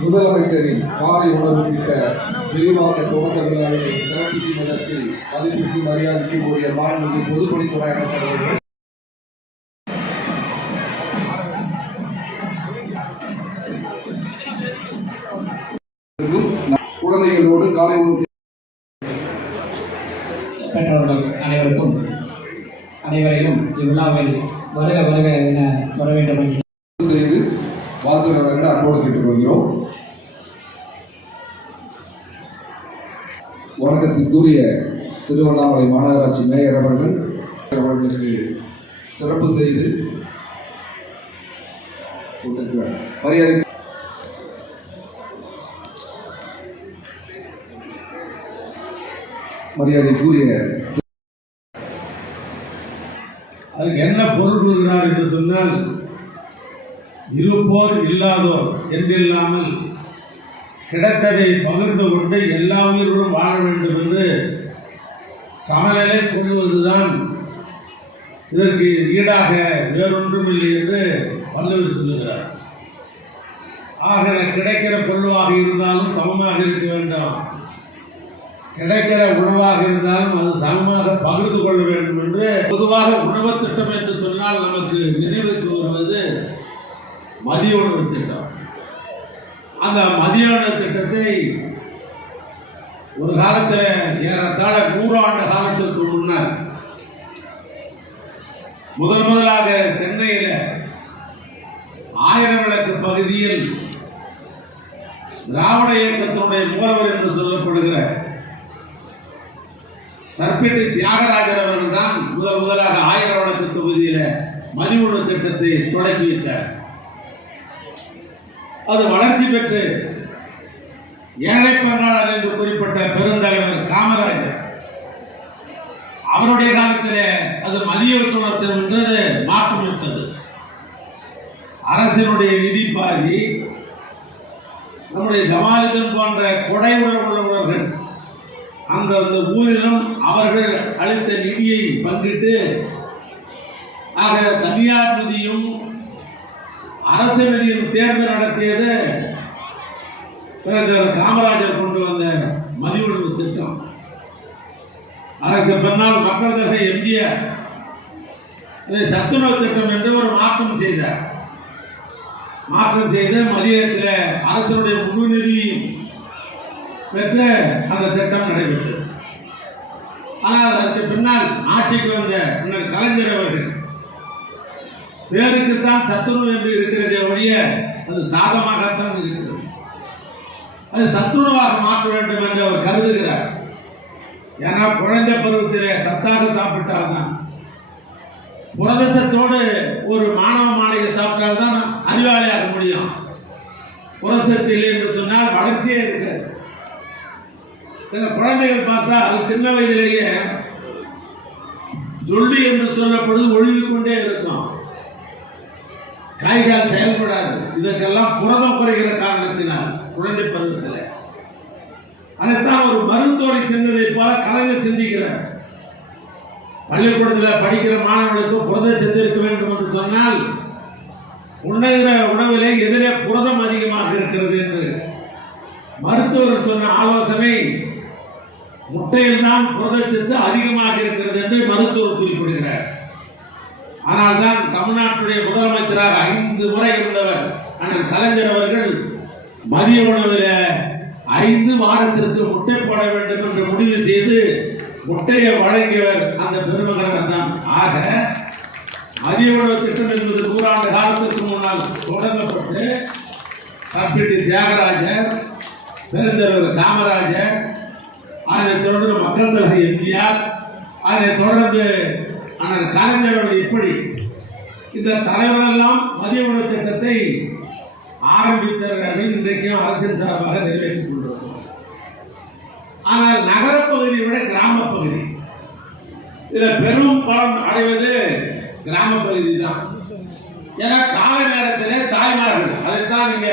முதலமைச்சரின் காலை உணவு திட்ட விரிவாக்க தொடக்க விழாவினை சிறப்பிக்கும் விதத்தில் மதிப்பிற்கு மரியாதைக்கு கூடிய மாண்புமிகு பொதுப்பணித்துறை அமைச்சர் அவர்கள். குழந்தைகளோடு காலை உணவு அனைவருக்கும் அனைவரையும் இவ்விழாவில் வருக வருக என வர வேண்டும் என்று வாழ்த்துறை வழங்கிட அன்போடு கேட்டுக்கொள்கிறோம். வணக்கத்திற்குரிய திருவண்ணாமலை மாநகராட்சி மேயர் அவர்கள் அவர்களுக்கு சிறப்பு செய்து மரியாதை. மரியாதை மரியாதைக்குரிய அதுக்கு என்ன பொருள் கொள்கிறார் என்று சொன்னால் இருப்போர் இல்லாதோர் என்றில்லாமல் கிடைத்ததை பகிர்ந்து கொண்டு எல்லா உயிர்களும் வாழ வேண்டும் என்று சமநிலை கொள்வதுதான் இதற்கு ஈடாக வேறொன்றும் இல்லை என்று வல்லவர் சொல்லுகிறார். ஆக கிடைக்கிற பொருளாக இருந்தாலும் சமமாக இருக்க வேண்டும். கிடைக்கிற உணவாக இருந்தாலும் அது சமமாக பகிர்ந்து கொள்ள வேண்டும் என்று பொதுவாக உணவு திட்டம் என்று சொன்னால் நமக்கு மதிய உணவு திட்டம் அந்த மதிய உணவு திட்டத்தை ஒரு காலத்தில் ஏறத்தாழ நூறாண்டு காலத்திற்கு முன்னர் முதன் முதலாக சென்னையில் ஆயிரம் விளக்கு பகுதியில் திராவிட இயக்கத்தினுடைய மூலவர் என்று சொல்லப்படுகிற சர்பெட்டி தியாகராஜர் அவர்கள் தான் முதல் முதலாக ஆயிரம் வழக்கு தொகுதியில் மதிவுணவு திட்டத்தை தொடங்கி வைத்தார். அது வளர்ச்சி பெற்று ஏழை பங்காளர் என்று குறிப்பிட்ட பெருந்தலைவர் காமராஜர். அவருடைய காலத்திலே அது மதிய உணவு என்றது மாற்றமிட்டது அரசினுடைய நிதி பாதி நம்முடைய ஜமாலிதன் போன்ற கொடை உள்ளவர்கள் அந்த அந்த ஊரிலும் அவர்கள் அளித்த நிதியை பங்கிட்டு ஆக தனியார் நிதியும் அரசு வெளியில் சேர்ந்து நடத்தியது காமராஜர் கொண்டு வந்த மதி உணவு திட்டம். அதற்கு பின்னால் மக்கள் தசை எம்ஜிஆர் இதை சத்துணவு திட்டம் என்று ஒரு மாற்றம் செய்தார். மாற்றம் செய்து மதியத்தில் அரசனுடைய முழு நிதியையும் பெற்று அந்த திட்டம் நடைபெற்றது. ஆனால் அதற்கு பின்னால் ஆட்சிக்கு வந்த கலைஞர் அவர்கள் பேருக்கு தான் சத்துணவு என்று இருக்கிறதே ஒழிய அது சாதமாகத்தான் இருக்கிறது. அது சத்துணவாக மாற்ற வேண்டும் என்று அவர் கருதுகிறார். ஏன்னா குழந்தை பருவத்திலே சத்தாக சாப்பிட்டால்தான். புரதசத்தோடு ஒரு மாணவ மாணவிகள் சாப்பிட்டால்தான் அறிவாளியாக முடியும். புரதசத்து இல்லை என்று சொன்னால் வளர்ச்சியே இருக்காது. சில குழந்தைகள் பார்த்தா அது சின்ன வயதிலேயே ஜொல்லி என்று சொல்லப்படுது ஒழுகிக்கொண்டே இருக்கும். காய்கால் செயல்படாது. இதற்கெல்லாம் புரதம் குறைகிற காரணத்தினால் குழந்தை பருவத்தில். அதைத்தான் ஒரு மருத்துவரை சென்றதை போல கலைஞர் சிந்திக்கிறார். பள்ளிக்கூடத்தில் படிக்கிற மாணவர்களுக்கு புரதச்சத்து இருக்க வேண்டும் என்று சொன்னால் உண்ணுகிற உணவிலே எதிரே புரதம் அதிகமாக இருக்கிறது என்று மருத்துவர் சொன்ன ஆலோசனை முட்டையில் தான் புரதச்சத்து அதிகமாக இருக்கிறது என்று மருத்துவர் குறிப்பிட்டார் ஆனால் தான் தமிழ்நாட்டுடைய முதலமைச்சராக ஐந்து முறை இருந்தவர் அண்ணன் கலைஞர் அவர்கள் மதிய உணவில் ஐந்து வாரத்திற்கு முட்டை போட வேண்டும் என்று முடிவு செய்து முட்டையை வழங்கியவர் அந்த பெருமகனர் தான். ஆக மதிய உணவு திட்டம் என்பது நூறாண்டு காலத்திற்கு முன்னால் தொடங்கப்பட்டு சப்பிட்டி தியாகராஜர் பெருந்தலைவர் காமராஜர் அதனைத் தொடர்ந்து மக்கள் தலைவர் எம்ஜிஆர் அதனைத் தொடர்ந்து ஆனால் கலைஞர் எப்படி? இப்படி இந்த தலைவரெல்லாம் மதிய உணவு திட்டத்தை ஆரம்பித்தவர்கள் இன்றைக்கும் அரசின் சார்பாக நிறைவேற்றிக் கொண்டிருக்கிறோம். ஆனால் நகரப்பகுதியை விட கிராமப்பகுதி. இதில் பெரும் பலன் அடைவது கிராம பகுதி தான். ஏன்னா காலை நேரத்திலே தாய்மார்கள் அதைத்தான் நீங்க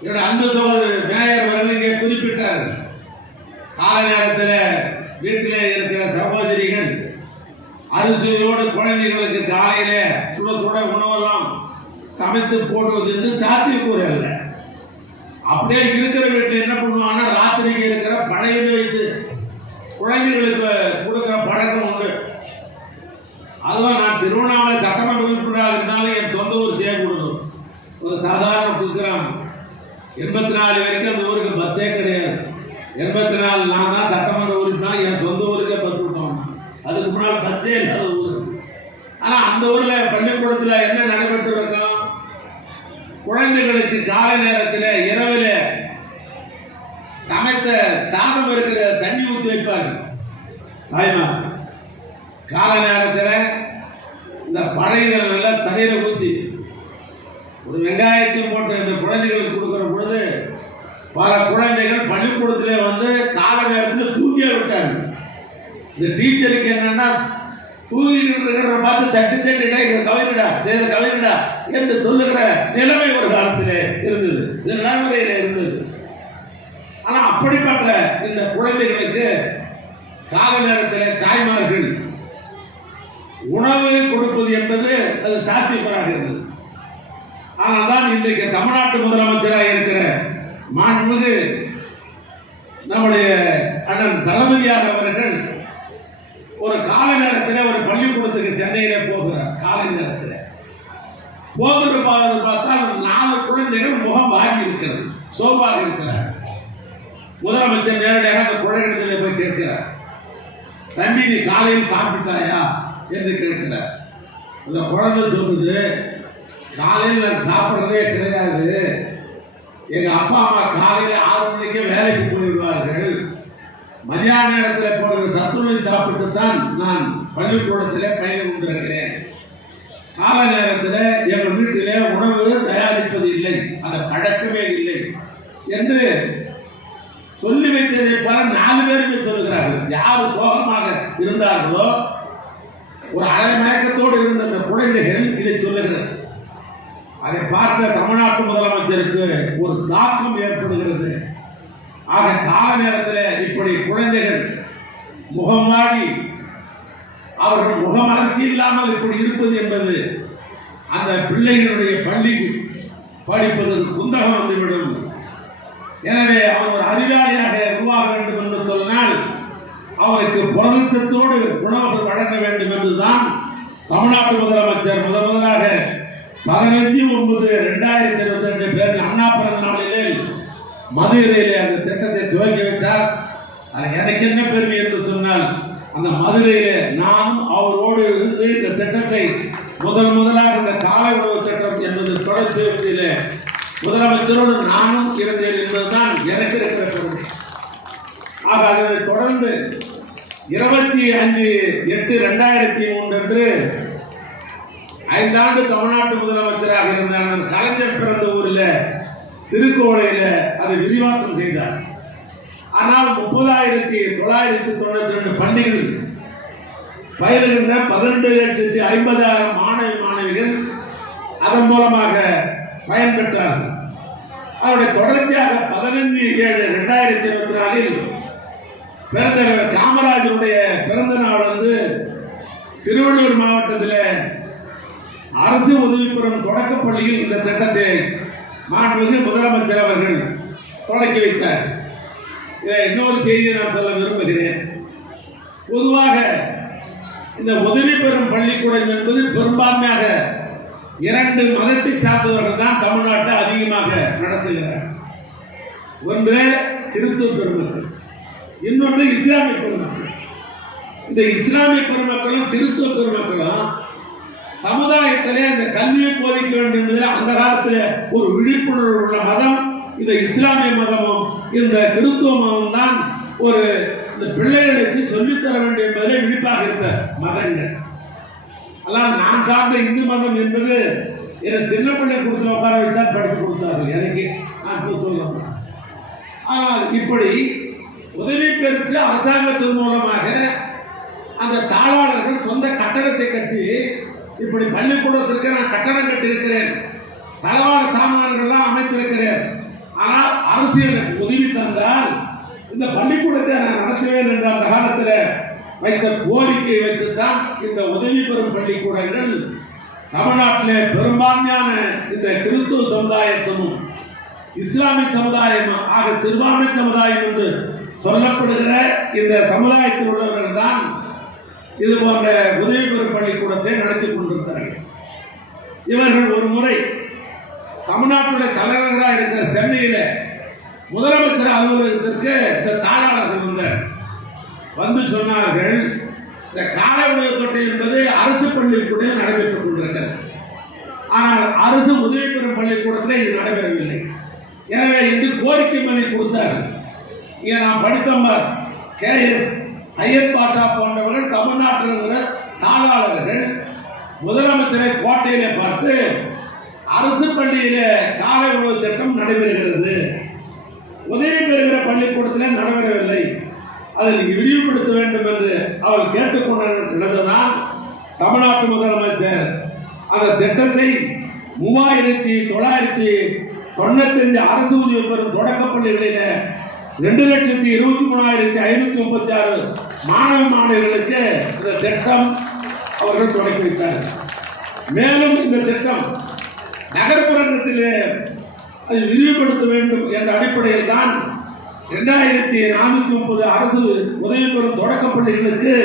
என்னோட அன்பு சகோதரர் மேயர் அவர்கள் இங்கே குறிப்பிட்டார். காலை நேரம் வீட்டிலே இருக்கிற சகோதரிகள் அரிசியோடு குழந்தைகளுக்கு காலையில சுட சுட உணவெல்லாம் சமைத்து போடுவது என்று சாத்தியக்கூறு அல்ல. அப்படியே இருக்கிற வீட்டில் என்ன பண்ணுவாங்கன்னா ராத்திரிக்கு இருக்கிற பழையது வைத்து குழந்தைகளுக்கு கொடுக்குற பழக்கம் உண்டு. அதுவும் நான் திருவண்ணாமலை சட்டமன்ற உறுப்பினராக இருந்தாலும் என் சொந்த ஊர் சேகூடணும் ஒரு சாதாரண குக்கிராமம். எண்பத்தி நாலு பேர் அந்த ஊருக்கு பஸ்ஸே கிடையாது எண்பத்தி நாலு நான் தான் சட்டமன்ற உறுப்பினர் என் சொந்த ஊருக்கே பஸ் விட்டோம் அதுக்கு முன்னால் பஸ்ஸே இல்லாத ஊர் ஆனால் அந்த ஊரில் பள்ளிக்கூடத்தில் என்ன நடைபெற்று இருக்கும் குழந்தைகளுக்கு காலை நேரத்தில் இரவில் சமைத்த சாதம் இருக்கிற தண்ணி ஊற்றி வைப்பாங்க தாய்மா காலை நேரத்தில் இந்த பழையகள் நல்லா தரையில் ஊற்றி ஒரு வெங்காயத்தையும் போட்டு இந்த குழந்தைகளுக்கு கொடுக்குற பொழுது பல குழந்தைகள் பள்ளிக்கூடத்திலே வந்து காலை நேரத்தில் தூங்கியே விட்டாங்க இந்த டீச்சருக்கு என்னன்னா தூங்கிட்டு இருக்கிற பார்த்து தட்டி தட்டிடா இதை கவிழ்டா இதை என்று சொல்லுகிற நிலைமை ஒரு காலத்திலே இருந்தது. இது நடைமுறையில் இருந்தது. ஆனா அப்படிப்பட்ட இந்த குழந்தைகளுக்கு கால நேரத்தில் தாய்மார்கள் உணவு கொடுப்பது என்பது அது சாத்தியப்படாக இருந்தது. ஆனால் தான் இன்றைக்கு தமிழ்நாட்டு முதலமைச்சராக இருக்கிற மாண்புமிகு நம்முடைய அண்ணன் தளபதியார் அவர்கள் ஒரு கால நேரத்தில் ஒரு பள்ளிக்கூடத்துக்கு சென்னையில போகிறார் காலை நேரத்தில் போகிற பாவது பார்த்தால் நாலு குழந்தைகள் முகம் வாங்கி இருக்கிறது பொறுப்பாக இருக்கிறார். முதலமைச்சர் நேரடியாக அந்த குழந்தைகளில் போய் கேட்கிறார். தம்பி நீ காலையில் சாப்பிட்டாயா? என்று கேட்கிறார். அந்த குழந்தை சொல்லுது காலையில் நான் சாப்பிட்றதே கிடையாது. எங்கள் அப்பா அம்மா காலையில் ஆறு மணிக்கே வேலைக்கு போயிடுவார்கள். மதியான நேரத்தில் போடுற சத்துணவு சாப்பிட்டு தான் நான் பள்ளிக்கூடத்தில் பயணம் கொண்டிருக்கிறேன் கால நேரத்தில் எங்கள் வீட்டிலே உணவு தயாரிப்பது இல்லை. அந்த பழக்கம் என்று சொல்லி போல நாலு பேருமே சொல்லுகிறார்கள். யார் சோகமாக இருந்தார்களோ ஒரு அரை மயக்கத்தோடு இருந்த அந்த குழந்தைகள் இதை சொல்லுகிறது. அதை பார்த்த தமிழ்நாட்டு முதலமைச்சருக்கு ஒரு தாக்கம் ஏற்படுகிறது. ஆக கால நேரத்தில் இப்படி குழந்தைகள் முகமாடி அவர்கள் முகமலர்ச்சி இல்லாமல் இப்படி இருப்பது என்பது அந்த பிள்ளைகளுடைய பள்ளிக்கு படிப்பதற்கு குந்தகம் வந்துவிடும். எனவே அவன் ஒரு அதிகாரியாக உருவாக வேண்டும் என்று சொன்னால் அவருக்கு புரதத்தோடு உணவுகள் வழங்க வேண்டும் என்றுதான் தமிழ்நாட்டு முதலமைச்சர் முதன் முதலாக பதினஞ்சு ஒன்பது ரெண்டாயிரத்தி இருபத்தி ரெண்டு பேர் அண்ணா பிறந்த நாளிலே மதுரையிலே அந்த திட்டத்தை துவக்கி வைத்தார். அது எனக்கு என்ன பெருமை என்று சொன்னால் அந்த மதுரையிலே நானும் அவரோடு இருந்து இந்த திட்டத்தை முதல் முதலாக இந்த காலை உணவு திட்டம் என்பது தொடர்ச்சி முதலமைச்சரோடு நானும் இருந்தேன் என்பதுதான் எனக்கு இருக்கிற பெருமை ஆக அதனை தொடர்ந்து இருபத்தி அஞ்சு எட்டு ரெண்டாயிரத்தி மூன்று அன்று ஐந்தாண்டு தமிழ்நாட்டு முதலமைச்சராக இருந்த அந்த கலைஞர் பிறந்த ஊரில் திருக்கோளையில் அதை விரிவாக்கம் செய்தார். ஆனால் முப்பதாயிரத்தி தொள்ளாயிரத்தி தொண்ணூத்தி ரெண்டு பள்ளிகள் பயிலுகின்ற பதினெண்டு லட்சத்தி ஐம்பதாயிரம் மாணவி மாணவிகள் அதன் மூலமாக பயன்பெற்றார்கள். அவருடைய தொடர்ச்சியாக பதினஞ்சு ஏழு ரெண்டாயிரத்தி இருபத்தி நாலில் பிறந்த காமராஜருடைய பிறந்த நாள் வந்து திருவள்ளூர் மாவட்டத்தில் அரசு உதவி பெறும் தொடக்கப் பள்ளியில் இந்த திட்டத்தை மாண்புமிகு முதலமைச்சர் அவர்கள் தொடக்கி வைத்தார். இதை இன்னொரு செய்தியை நான் சொல்ல விரும்புகிறேன். பொதுவாக இந்த உதவி பெறும் பள்ளிக்கூடம் என்பது பெரும்பான்மையாக இரண்டு மதத்தை சார்ந்தவர்கள் தான் தமிழ்நாட்டில் அதிகமாக நடத்துகிறார் ஒன்று கிறிஸ்துவ பெருமக்கள் இன்னொன்று இஸ்லாமிய பெருமக்கள். இந்த இஸ்லாமிய பெருமக்களும் கிறிஸ்துவ பெருமக்களும் சமுதாயத்திலே இந்த கல்வியை போதிக்க வேண்டும் என்பதில் அந்த காலத்தில் ஒரு விழிப்புணர்வு உள்ள மதம் இந்த இஸ்லாமிய மதமும் இந்த கிறிஸ்துவ மதம் தான் ஒரு இந்த பிள்ளைகளுக்கு சொல்லித்தர வேண்டும் என்பதிலே விழிப்பாக இருந்த மதங்கள். அல்லாம் நான் சார்ந்த இந்து மதம் என்பது என்னை சின்ன பிள்ளை கொடுத்து உட்கார வைத்தான் படித்து கொடுத்தார்கள். எனக்கு நான் சொல்ல ஆனால் இப்படி உதவி பெருக்கு அரசாங்கத்தின் மூலமாக அந்த தாழ்வாளர்கள் சொந்த கட்டடத்தை கட்டி இப்படி பள்ளிக்கூடத்திற்கு நான் கட்டணம் கட்டியிருக்கிறேன். தளவாட சாமான்கள்லாம் அமைத்திருக்கிறேன். ஆனால் அரசு எனக்கு உதவி தந்தால் இந்த பள்ளிக்கூடத்தை நான் நடத்துவேன் என்ற அந்த காலத்தில் வைத்த கோரிக்கை வைத்துத்தான் இந்த உதவி பெறும் பள்ளிக்கூடங்கள் தமிழ்நாட்டிலே பெரும்பான்மையான இந்த கிறிஸ்துவ சமுதாயத்திலும் இஸ்லாமிய சமுதாயம் ஆக சிறுபான்மை சமுதாயம் என்று சொல்லப்படுகிற இந்த சமுதாயத்தில் உள்ளவர்கள் தான் இது போன்ற உதவி பெறும் பள்ளிக்கூடத்தை நடத்தி கொண்டிருக்கிறார்கள். இவர்கள் ஒரு முறை தமிழ்நாட்டுடைய தலைவர்களாக இருக்கிற சென்னையில் முதலமைச்சர் அலுவலகத்திற்கு இந்த தாராளர்கள் வந்தார் வந்து சொன்னார்கள் இந்த காலை உணவு தொட்டை என்பது அரசு பள்ளிக்கூடம் நடைபெற்றுக் கொண்டிருக்கிறது. ஆனால் அரசு உதவி பெறும் பள்ளிக்கூடத்தில் இது நடைபெறவில்லை. எனவே இன்று கோரிக்கை மணி கொடுத்தார்கள் இங்கே நான் படித்தவர் கே எஸ் ஐயர் பாஷா போன்றவர்கள் தமிழ்நாட்டில் இருக்கிற தாளாளர்கள் முதலமைச்சரை கோட்டையிலே பார்த்து அரசு பள்ளியிலே காலை உணவு திட்டம் நடைபெறுகிறது. உதவி பெறுகிற பள்ளிக்கூடத்தில் நடைபெறவில்லை. அதை நீங்கள் விரிவுபடுத்த வேண்டும் என்று அவர் கேட்டுக்கொண்ட நடந்ததான் தமிழ்நாட்டு முதலமைச்சர் அந்த திட்டத்தை மூவாயிரத்தி தொள்ளாயிரத்தி தொண்ணூத்தஞ்சு அரசு உதவி பெறும் தொடக்க ரெண்டு லட்சத்தி இருபத்தி மூணாயிரத்தி ஐநூத்தி முப்பத்தி ஆறு மாணவ மாணவிகளுக்கு இந்த திட்டம் அவர்கள் தொடக்கி வைத்தார் மேலும் இந்த திட்டம் நகர்ப்புறத்திலே அதை விரிவுபடுத்த வேண்டும் என்ற அடிப்படையில் தான் இரண்டாயிரத்தி நானூத்தி முப்பது அரசு உதவி பெறும் தொடக்கப் பள்ளிகளுக்கு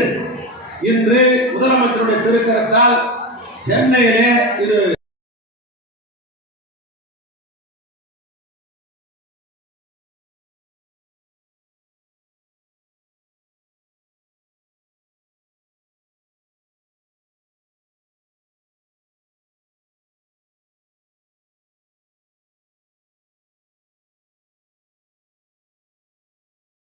இன்று முதலமைச்சருடைய திருக்கரத்தால் சென்னையிலே இது